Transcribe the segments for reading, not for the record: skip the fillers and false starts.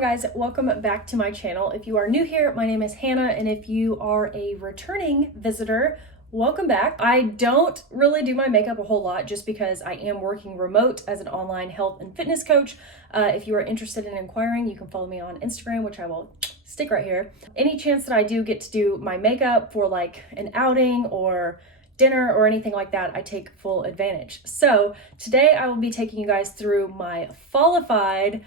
on guys, welcome back to my channel. If you are new here, my name is Hannah, and if you are a returning visitor, welcome back. I don't really do my makeup a whole lot just because I am working remote as an online health and fitness coach. If you are interested in inquiring, you can follow me on Instagram, which I will stick right here. Any chance that I do get to do my makeup for like an outing or dinner or anything like that, I take full advantage. So today I will be taking you guys through my fallified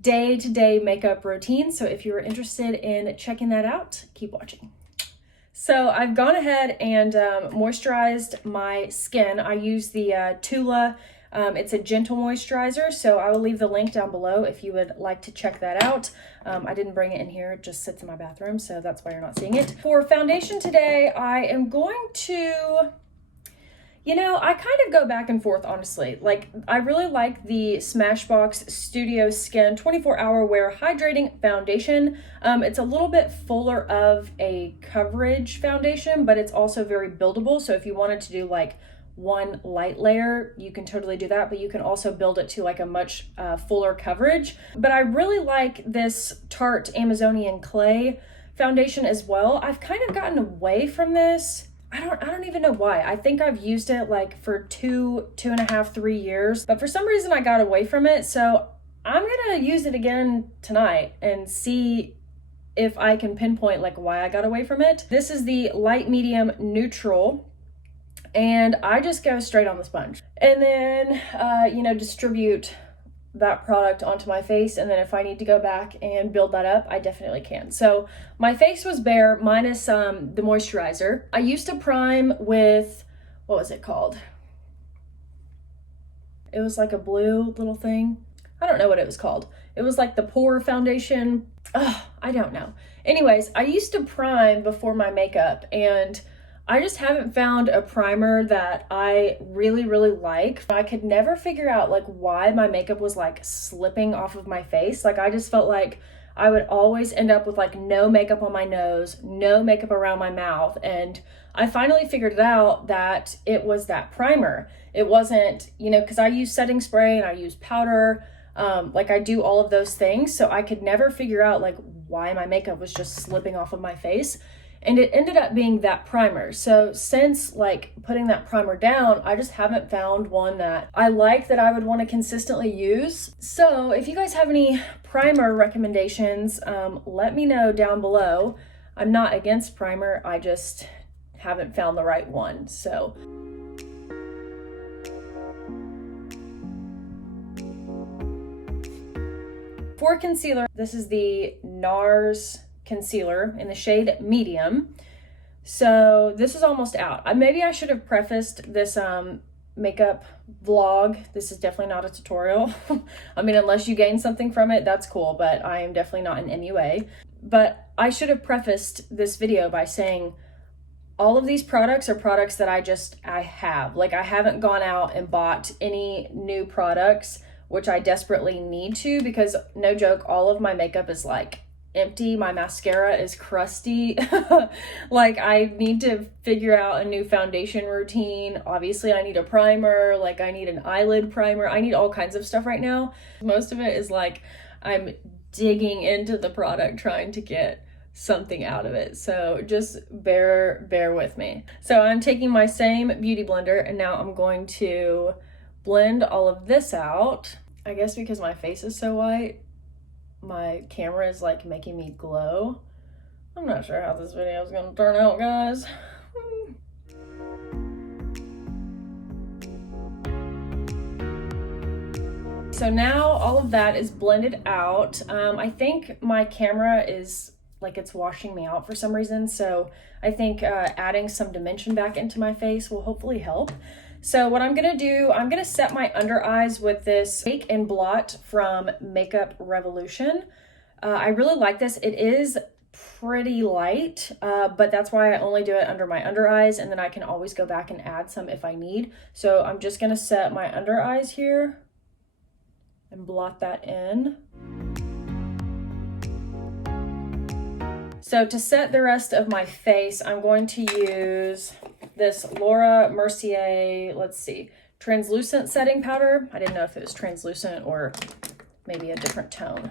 day-to-day makeup routine. So if you're interested in checking that out, keep watching. So I've gone ahead and moisturized my skin. I use the Tula. It's a gentle moisturizer, so I will leave the link down below if you would like to check that out. I didn't bring it in here, it just sits in my bathroom, so that's why you're not seeing it. For foundation today, I am going to, I kind of go back and forth, honestly. Like, I really like the Smashbox Studio Skin 24-Hour Wear Hydrating Foundation. It's a little bit fuller of a coverage foundation, but it's also very buildable. So if you wanted to do like one light layer, you can totally do that, but you can also build it to like a much fuller coverage. But I really like this Tarte Amazonian Clay foundation as well. I've kind of gotten away from this. I don't even know why. I think I've used it like for two and a half, 3 years, but for some reason I got away from it. So I'm gonna use it again tonight and see if I can pinpoint like why I got away from it. This is the light medium neutral, and I just go straight on the sponge and then distribute that product onto my face, and then if I need to go back and build that up, I definitely can. So my face was bare minus the moisturizer. I used to prime with, what was it called? It was like a blue little thing. I don't know what it was called. It was like the Pore foundation. I don't know. Anyways, I used to prime before my makeup, and I just haven't found a primer that I really like. I could never figure out like why my makeup was like slipping off of my face. Like I just felt like I would always end up with like no makeup on my nose, no makeup around my mouth. And I finally figured it out that it was that primer. It wasn't, because I use setting spray and I use powder. Like I do all of those things. So I could never figure out like why my makeup was just slipping off of my face. And it ended up being that primer. So since like putting that primer down, I just haven't found one that I like that I would want to consistently use. So if you guys have any primer recommendations, let me know down below. I'm not against primer, I just haven't found the right one. So for concealer, this is the NARS concealer in the shade medium. So this is almost out. Maybe I should have prefaced this makeup vlog. This is definitely not a tutorial. I mean, unless you gain something from it, that's cool, but I am definitely not an MUA. But I should have prefaced this video by saying all of these products are products that I have. Like, I haven't gone out and bought any new products, which I desperately need to, because no joke, all of my makeup is like empty. My mascara is crusty. Like, I need to figure out a new foundation routine. Obviously I need a primer, like I need an eyelid primer. I need all kinds of stuff right now. Most of it is like I'm digging into the product trying to get something out of it. So just bear with me. So I'm taking my same beauty blender and now I'm going to blend all of this out. I guess because my face is so white, my camera is like making me glow. I'm not sure how this video is gonna turn out, guys. So now all of that is blended out. I think my camera is like it's washing me out for some reason. So I think adding some dimension back into my face will hopefully help. So what I'm gonna do, I'm gonna set my under eyes with this Bake and Blot from Makeup Revolution. I really like this. It is pretty light, but that's why I only do it under my under eyes, and then I can always go back and add some if I need. So I'm just gonna set my under eyes here and blot that in. So to set the rest of my face, I'm going to use this Laura Mercier, let's see, translucent setting powder. I didn't know if it was translucent or maybe a different tone.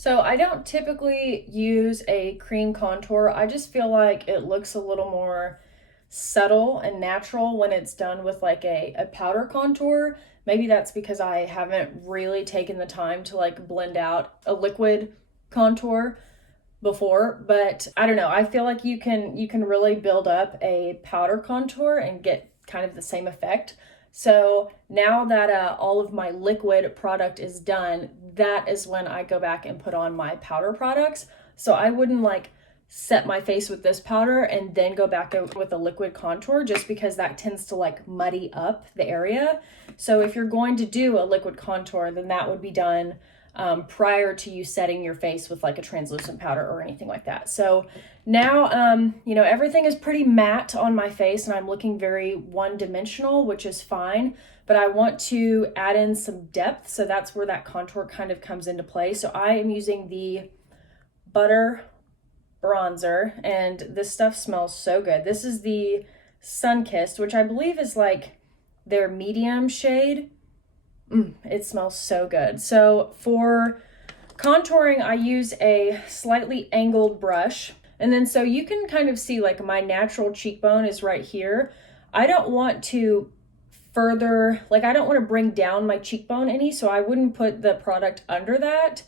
So I don't typically use a cream contour. I just feel like it looks a little more subtle and natural when it's done with like a powder contour. Maybe that's because I haven't really taken the time to like blend out a liquid contour before, but I don't know. I feel like you can really build up a powder contour and get kind of the same effect. So now that all of my liquid product is done, that is when I go back and put on my powder products. So I wouldn't like set my face with this powder and then go back with a liquid contour, just because that tends to like muddy up the area. So if you're going to do a liquid contour, then that would be done prior to you setting your face with like a translucent powder or anything like that. So now, you know, everything is pretty matte on my face and I'm looking very one-dimensional, which is fine, but I want to add in some depth. So that's where that contour kind of comes into play. So I am using the Butter bronzer, and this stuff smells so good. This is the Sun-Kissed, which I believe is like their medium shade. It smells so good. So for contouring, I use a slightly angled brush. And then so you can kind of see like my natural cheekbone is right here. I don't want to further, like I don't want to bring down my cheekbone any, so I wouldn't put the product under that.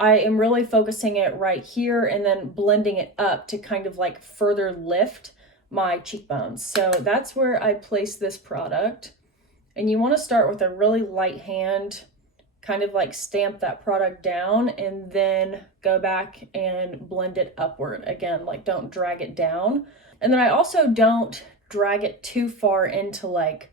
I am really focusing it right here and then blending it up to kind of like further lift my cheekbones. So that's where I place this product. And you want to start with a really light hand, kind of like stamp that product down and then go back and blend it upward. Again, like don't drag it down. And then I also don't drag it too far into like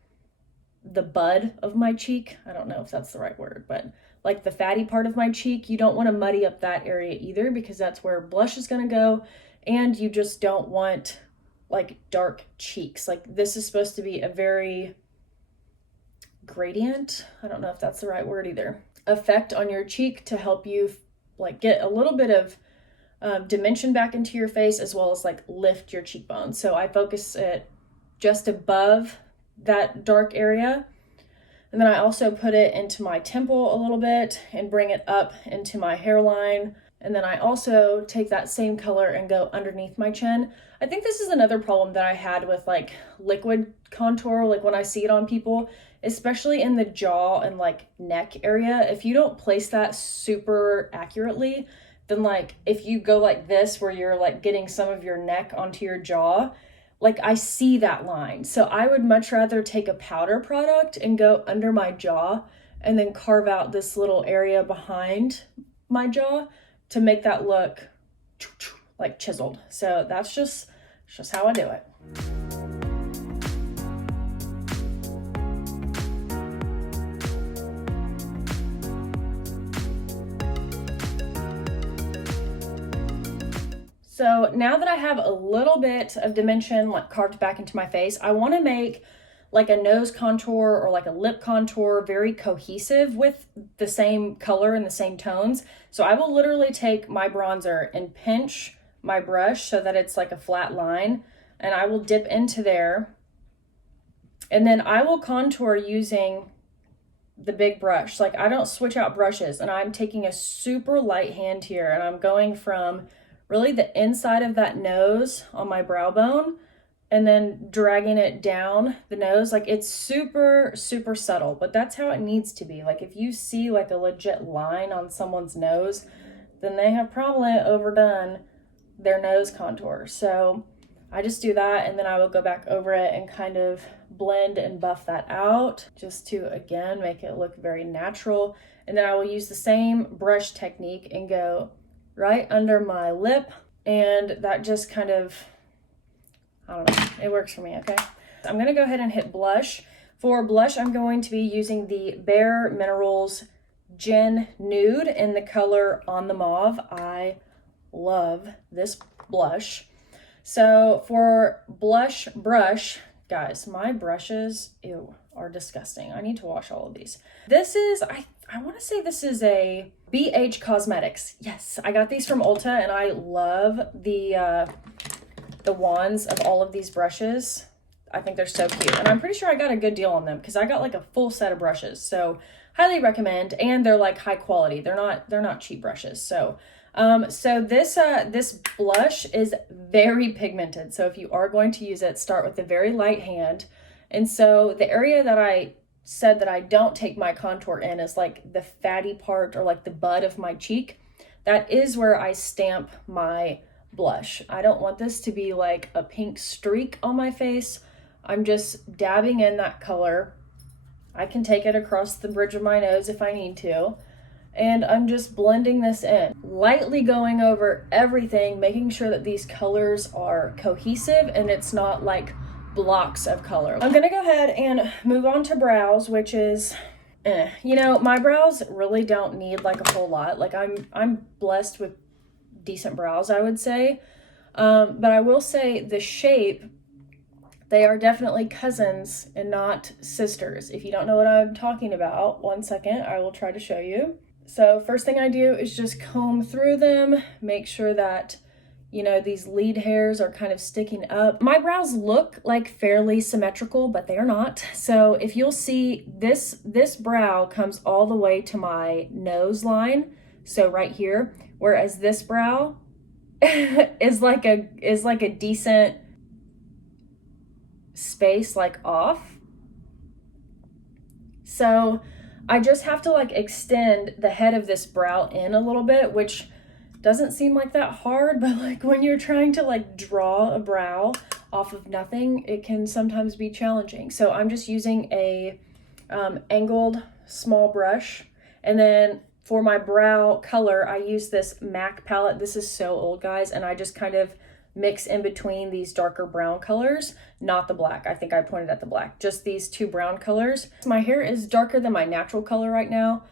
the bud of my cheek. I don't know if that's the right word, but like the fatty part of my cheek, you don't want to muddy up that area either, because that's where blush is going to go. And you just don't want like dark cheeks. Like this is supposed to be a very gradient, I don't know if that's the right word either, effect on your cheek to help you like get a little bit of dimension back into your face, as well as like lift your cheekbone. So I focus it just above that dark area. And then I also put it into my temple a little bit and bring it up into my hairline. And then I also take that same color and go underneath my chin. I think this is another problem that I had with like liquid contour, like when I see it on people, especially in the jaw and like neck area. If you don't place that super accurately, then like if you go like this where you're like getting some of your neck onto your jaw, like I see that line. So I would much rather take a powder product and go under my jaw and then carve out this little area behind my jaw to make that look like chiseled. So that's just how I do it. So now that I have a little bit of dimension like carved back into my face, I want to make like a nose contour or like a lip contour very cohesive with the same color and the same tones. So I will literally take my bronzer and pinch my brush so that it's like a flat line, and I will dip into there. And then I will contour using the big brush. Like I don't switch out brushes, and I'm taking a super light hand here and I'm going from really the inside of that nose on my brow bone and then dragging it down the nose. Like it's super, super subtle, but that's how it needs to be. Like if you see like a legit line on someone's nose, then they have probably overdone their nose contour. So I just do that, and then I will go back over it and kind of blend and buff that out just to, again, make it look very natural. And then I will use the same brush technique and go right under my lip, and that just kind of, I don't know, it works for me, okay? I'm gonna go ahead and hit blush. For blush, I'm going to be using the Bare Minerals Gin Nude in the color On the Mauve. I love this blush. So for blush brush, guys, my brushes, are disgusting. I need to wash all of these. This is, I want to say this is a BH Cosmetics. Yes, I got these from Ulta, and I love the wands of all of these brushes. I think they're so cute. And I'm pretty sure I got a good deal on them because I got like a full set of brushes. So highly recommend. And they're like high quality. They're not cheap brushes. So this blush is very pigmented. So if you are going to use it, start with the very light hand. And so the area that I said that I don't take my contour in is like the fatty part or like the bud of my cheek. That is where I stamp my blush. I don't want this to be like a pink streak on my face. I'm just dabbing in that color. I can take it across the bridge of my nose if I need to. And I'm just blending this in, lightly going over everything, making sure that these colors are cohesive and it's not like blocks of color. I'm gonna go ahead and move on to brows, which is, you know, my brows really don't need like a whole lot. Like I'm blessed with decent brows, I would say. But I will say the shape, they are definitely cousins and not sisters. If you don't know what I'm talking about, one second, I will try to show you. So first thing I do is just comb through them, make sure that, you know, these lead hairs are kind of sticking up. My brows look like fairly symmetrical, but they are not. So if you'll see, this brow comes all the way to my nose line, so right here, whereas this brow is like a decent space like off. So I just have to like extend the head of this brow in a little bit, which doesn't seem like that hard, but like when you're trying to like draw a brow off of nothing, it can sometimes be challenging. So I'm just using a angled small brush. And then for my brow color, I use this MAC palette. This is so old, guys, and I just kind of mix in between these darker brown colors, not the black. I think I pointed at the black, just these two brown colors. My hair is darker than my natural color right now,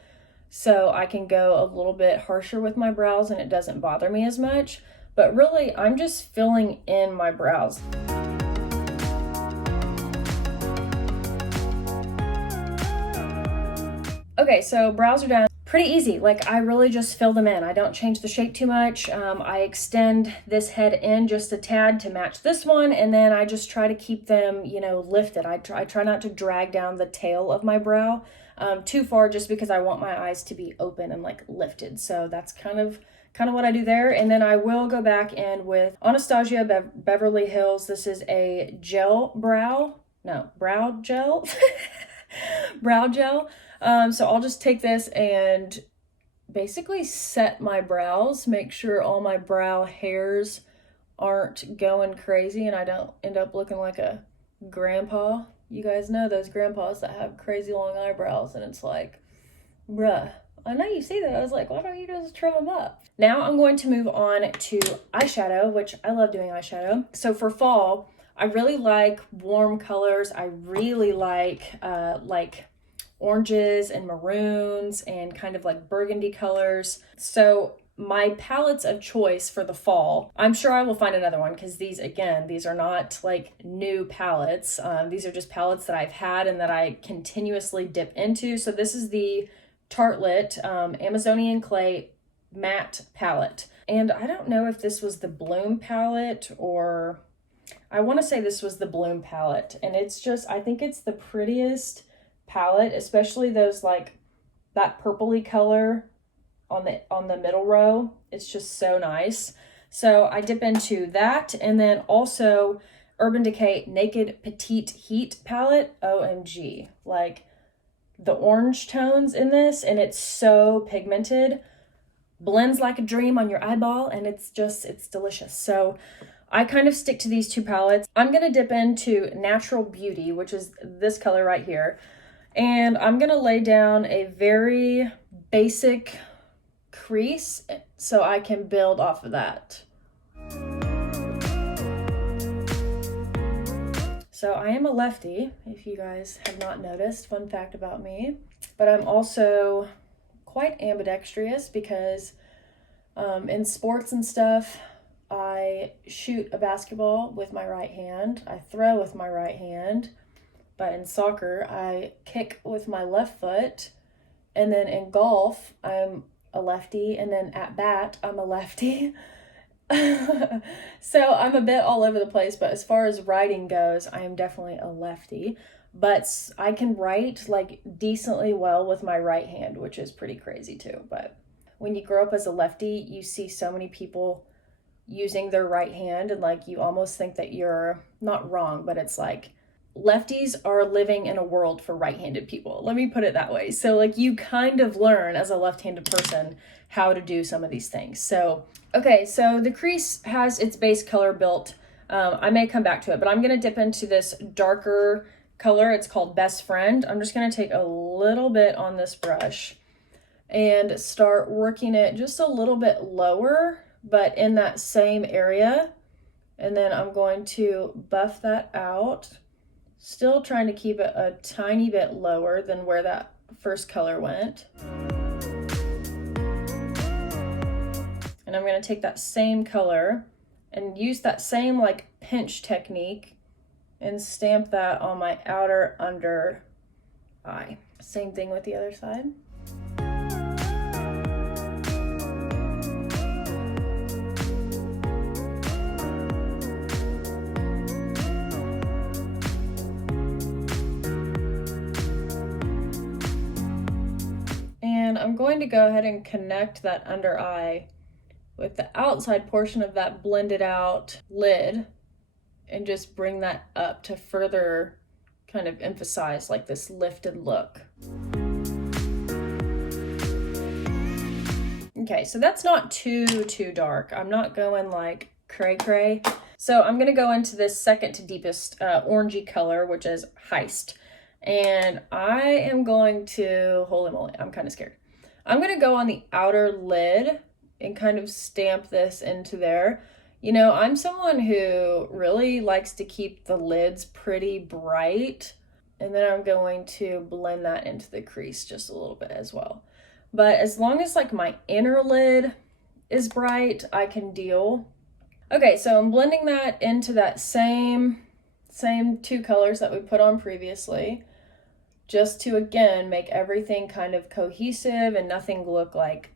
so I can go a little bit harsher with my brows and it doesn't bother me as much. But really, I'm just filling in my brows. Okay, so brows are done. Pretty easy. Like, I really just fill them in. I don't change the shape too much. I extend this head in just a tad to match this one, and then I just try to keep them, you know, lifted. I try not to drag down the tail of my brow too far, just because I want my eyes to be open and like lifted. So that's kind of what I do there. And then I will go back in with Anastasia Beverly Hills. This is a brow gel. Brow gel. So I'll just take this and basically set my brows, make sure all my brow hairs aren't going crazy and I don't end up looking like a grandpa. You guys know those grandpas that have crazy long eyebrows, and it's like, bruh, I know you see that. I was like, why don't you just trim them up? Now I'm going to move on to eyeshadow, which I love doing eyeshadow. So for fall, I really like warm colors. I really like oranges and maroons and kind of like burgundy colors. So my palettes of choice for the fall, I'm sure I will find another one because these are not like new palettes. These are just palettes that I've had and that I continuously dip into. So this is the Tartelette Amazonian Clay Matte Palette. And I don't know if this was the Bloom palette, or I want to say this was the Bloom palette. And it's just, I think it's the prettiest palette, especially those like that purpley color on the middle row. It's just so nice. So I dip into that, and then also Urban Decay Naked Petite Heat palette. OMG, like the orange tones in this, and it's so pigmented, blends like a dream on your eyeball, and it's delicious. So I kind of stick to these two palettes. I'm gonna dip into Natural Beauty, which is this color right here. And I'm gonna lay down a very basic crease so I can build off of that. So I am a lefty, if you guys have not noticed, fun fact about me. But I'm also quite ambidextrous because in sports and stuff, I shoot a basketball with my right hand, I throw with my right hand, but in soccer, I kick with my left foot, and then in golf, I'm a lefty, and then at bat, I'm a lefty. So I'm a bit all over the place, but as far as writing goes, I am definitely a lefty. But I can write like decently well with my right hand, which is pretty crazy too. But when you grow up as a lefty, you see so many people using their right hand, and like you almost think that you're not wrong, but it's like lefties are living in a world for right-handed people. Let me put it that way. So like you kind of learn as a left-handed person how to do some of these things. So, okay, so the crease has its base color built. I may come back to it, but I'm going to dip into this darker color. It's called Best Friend. I'm just going to take a little bit on this brush and start working it just a little bit lower, but in that same area. And then I'm going to buff that out, still trying to keep it a tiny bit lower than where that first color went. And I'm going to take that same color and use that same like pinch technique and stamp that on my outer under eye. Same thing with the other side. And I'm going to go ahead and connect that under eye with the outside portion of that blended out lid and just bring that up to further kind of emphasize like this lifted look. Okay, so that's not too dark. I'm not going like cray. So I'm gonna go into this second to deepest orangey color, which is Heist. And I am going to, holy moly, I'm kind of scared. I'm gonna go on the outer lid and kind of stamp this into there. You know, I'm someone who really likes to keep the lids pretty bright. And then I'm going to blend that into the crease just a little bit as well. But as long as like my inner lid is bright, I can deal. Okay, so I'm blending that into that same two colors that we put on previously, just to again make everything kind of cohesive and nothing look like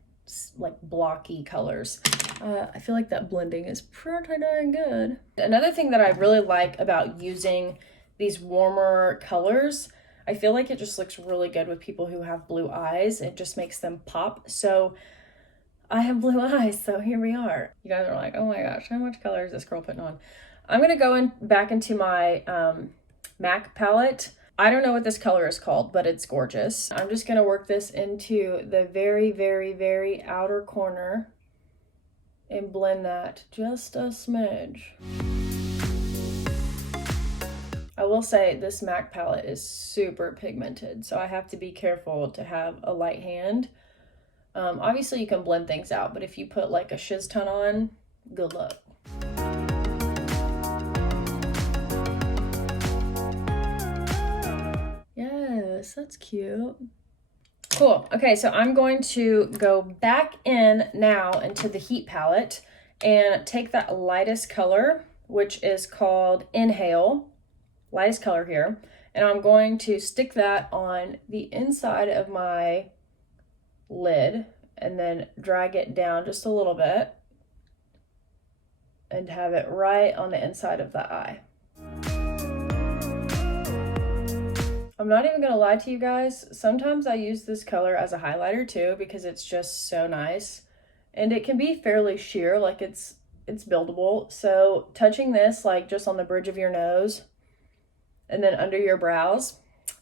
blocky colors. I feel like that blending is pretty darn good. Another thing that I really like about using these warmer colors, I feel like it just looks really good with people who have blue eyes. It just makes them pop. So I have blue eyes, so here we are. You guys are like, oh my gosh, how much color is this girl putting on? I'm gonna go back into my MAC palette. I don't know what this color is called, but it's gorgeous. I'm just gonna work this into the very outer corner and blend that just a smidge. I will say this MAC palette is super pigmented, so I have to be careful to have a light hand. Obviously you can blend things out, but if you put like a shiz ton on, good luck. Yes, that's cute. Cool. Okay, so I'm going to go back in now into the heat palette and take that lightest color, which is called Inhale, lightest color here, and I'm going to stick that on the inside of my lid and then drag it down just a little bit and have it right on the inside of the eye. I'm not even gonna lie to you guys, sometimes I use this color as a highlighter too because it's just so nice and it can be fairly sheer, like it's buildable. So touching this like just on the bridge of your nose and then under your brows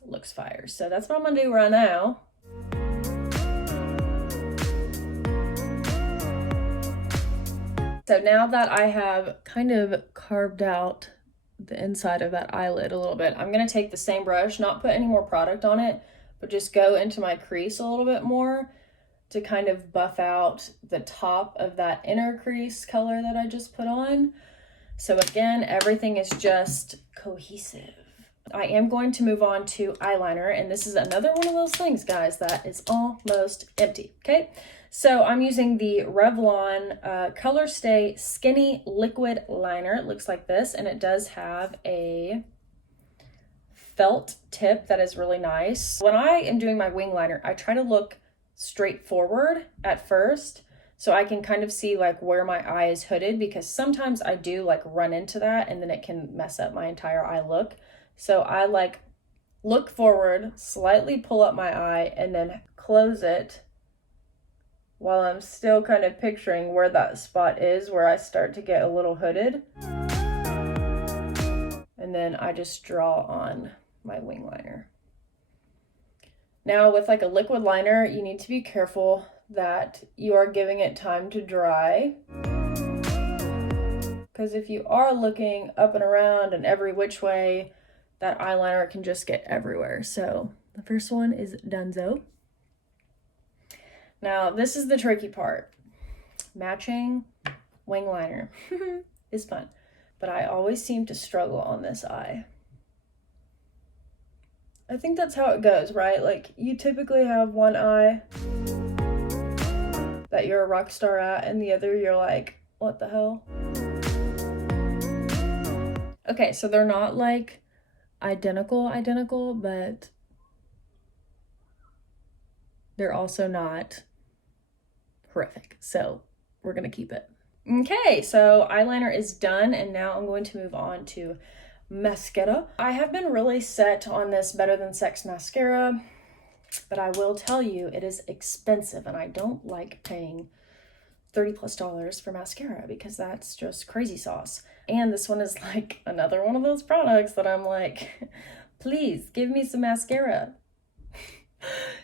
looks fire. So that's what I'm gonna do right now. So now that I have kind of carved out the inside of that eyelid a little bit, I'm gonna take the same brush, not put any more product on it, but just go into my crease a little bit more to kind of buff out the top of that inner crease color that I just put on. So again, everything is just cohesive. I am going to move on to eyeliner, and this is another one of those things, guys, that is almost empty, okay? So I'm using the Revlon Color Stay Skinny Liquid Liner. It looks like this, and it does have a felt tip that is really nice. When I am doing my wing liner, I try to look straight forward at first so I can kind of see like where my eye is hooded, because sometimes I do like run into that and then it can mess up my entire eye look. So I like look forward, slightly pull up my eye, and then close it while I'm still kind of picturing where that spot is where I start to get a little hooded. And then I just draw on my wing liner. Now with like a liquid liner, you need to be careful that you are giving it time to dry. Because if you are looking up and around and every which way, that eyeliner can just get everywhere. So the first one is donezo. Now this is the tricky part. Matching wing liner is fun, but I always seem to struggle on this eye. I think that's how it goes, right? Like you typically have one eye that you're a rock star at and the other you're like, what the hell? Okay, so they're not like identical, but they're also not horrific. So we're gonna keep it. Okay, so eyeliner is done, and now I'm going to move on to mascara. I have been really set on this Better Than Sex mascara, but I will tell you it is expensive, and I don't like paying $30+ for mascara because that's just crazy sauce. And this one is like another one of those products that I'm like, please give me some mascara.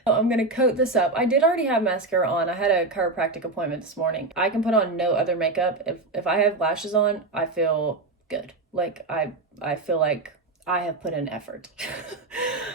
I'm gonna coat this up. I did already have mascara on. I had a chiropractic appointment this morning. I can put on no other makeup. If I have lashes on, I feel good. Like I feel like I have put in effort.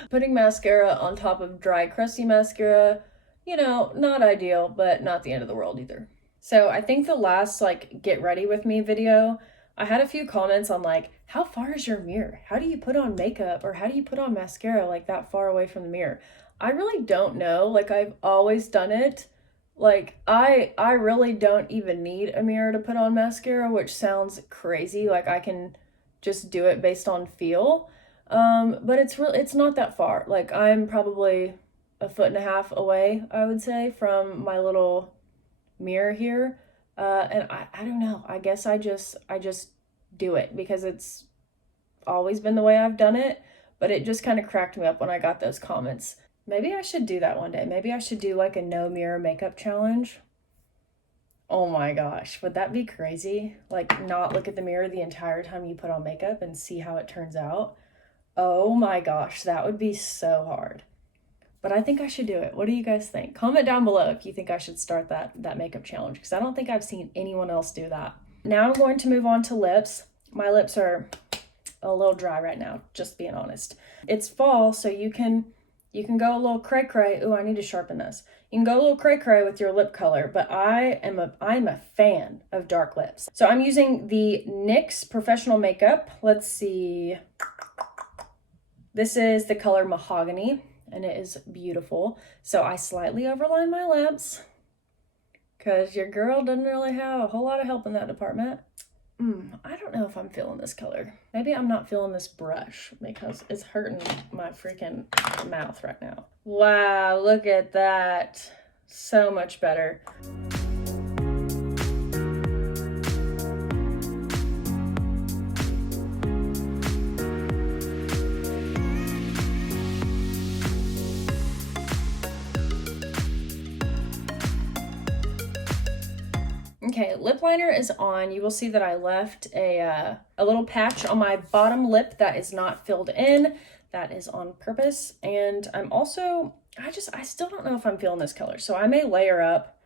Putting mascara on top of dry, crusty mascara, you know, not ideal, but not the end of the world either. So I think the last like get ready with me video, I had a few comments on like, how far is your mirror? How do you put on makeup, or how do you put on mascara like that far away from the mirror? I really don't know. Like I've always done it. Like I really don't even need a mirror to put on mascara, which sounds crazy. Like I can just do it based on feel. But it's not that far. Like I'm probably 1.5 feet away, I would say, from my little mirror here. And I don't know. I guess I just do it because it's always been the way I've done it, but it just kind of cracked me up when I got those comments. Maybe I should do that one day. Maybe I should do like a no mirror makeup challenge. Oh my gosh, would that be crazy? Like not look at the mirror the entire time you put on makeup and see how it turns out. Oh my gosh, that would be so hard. But I think I should do it. What do you guys think? Comment down below if you think I should start that makeup challenge, because I don't think I've seen anyone else do that. Now I'm going to move on to lips. My lips are a little dry right now, just being honest. It's fall, so you can go a little cray-cray. Ooh, I need to sharpen this. You can go a little cray-cray with your lip color, but I'm a fan of dark lips. So I'm using the NYX Professional Makeup. Let's see. This is the color Mahogany, and it is beautiful. So I slightly overline my lips because your girl doesn't really have a whole lot of help in that department. I don't know if I'm feeling this color. Maybe I'm not feeling this brush because it's hurting my freaking mouth right now. Wow, look at that. So much better. Okay, lip liner is on. You will see that I left a little patch on my bottom lip that is not filled in. That is on purpose. And I'm also, I still don't know if I'm feeling this color, so I may layer up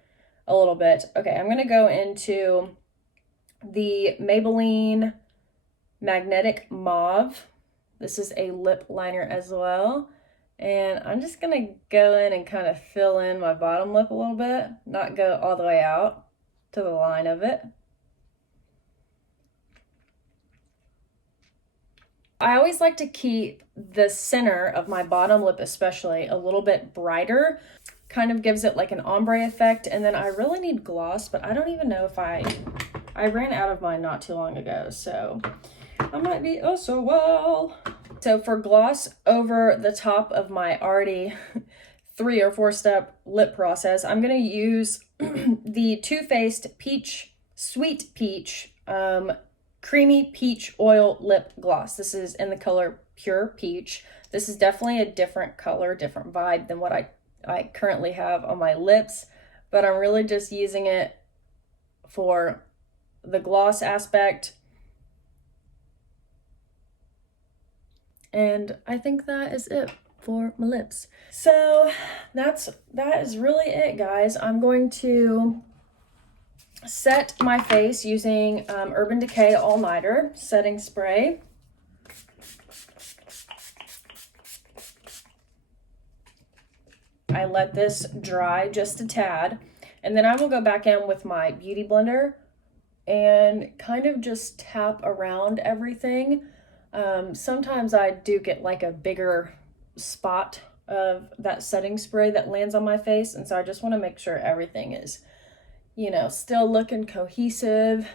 a little bit. Okay, I'm gonna go into the Maybelline Magnetic Mauve. This is a lip liner as well. And I'm just gonna go in and kind of fill in my bottom lip a little bit, not go all the way out to the line of it. I always like to keep the center of my bottom lip especially a little bit brighter, kind of gives it like an ombre effect. And then I really need gloss, but I don't even know if I ran out of mine not too long ago, so I might be oh so well. So for gloss over the top of my already 3 or 4 step lip process. I'm going to use the Too Faced Sweet Peach Creamy Peach Oil Lip Gloss. This is in the color Pure Peach. This is definitely a different color, different vibe than what I currently have on my lips, but I'm really just using it for the gloss aspect. And I think that is it for my lips. So that is really it, guys. I'm going to set my face using Urban Decay All Nighter setting spray. I let this dry just a tad, and then I will go back in with my beauty blender and kind of just tap around everything. Sometimes I do get like a bigger spot of that setting spray that lands on my face, and so I just want to make sure everything is, you know, still looking cohesive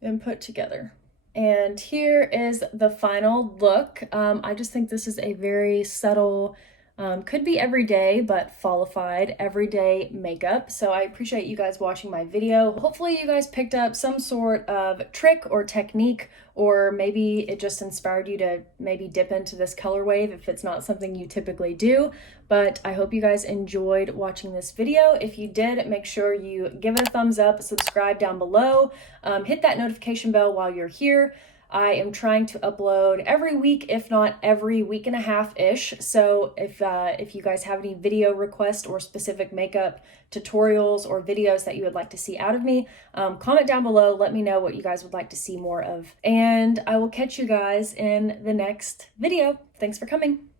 and put together. And here is the final look. I just think this is a very subtle, could be everyday, but fallified everyday makeup. So I appreciate you guys watching my video. Hopefully you guys picked up some sort of trick or technique, or maybe it just inspired you to maybe dip into this color wave if it's not something you typically do. But I hope you guys enjoyed watching this video. If you did, make sure you give it a thumbs up, subscribe down below, hit that notification bell while you're here. I am trying to upload every week, if not every week and a half-ish. So if you guys have any video requests or specific makeup tutorials or videos that you would like to see out of me, comment down below. Let me know what you guys would like to see more of. And I will catch you guys in the next video. Thanks for coming.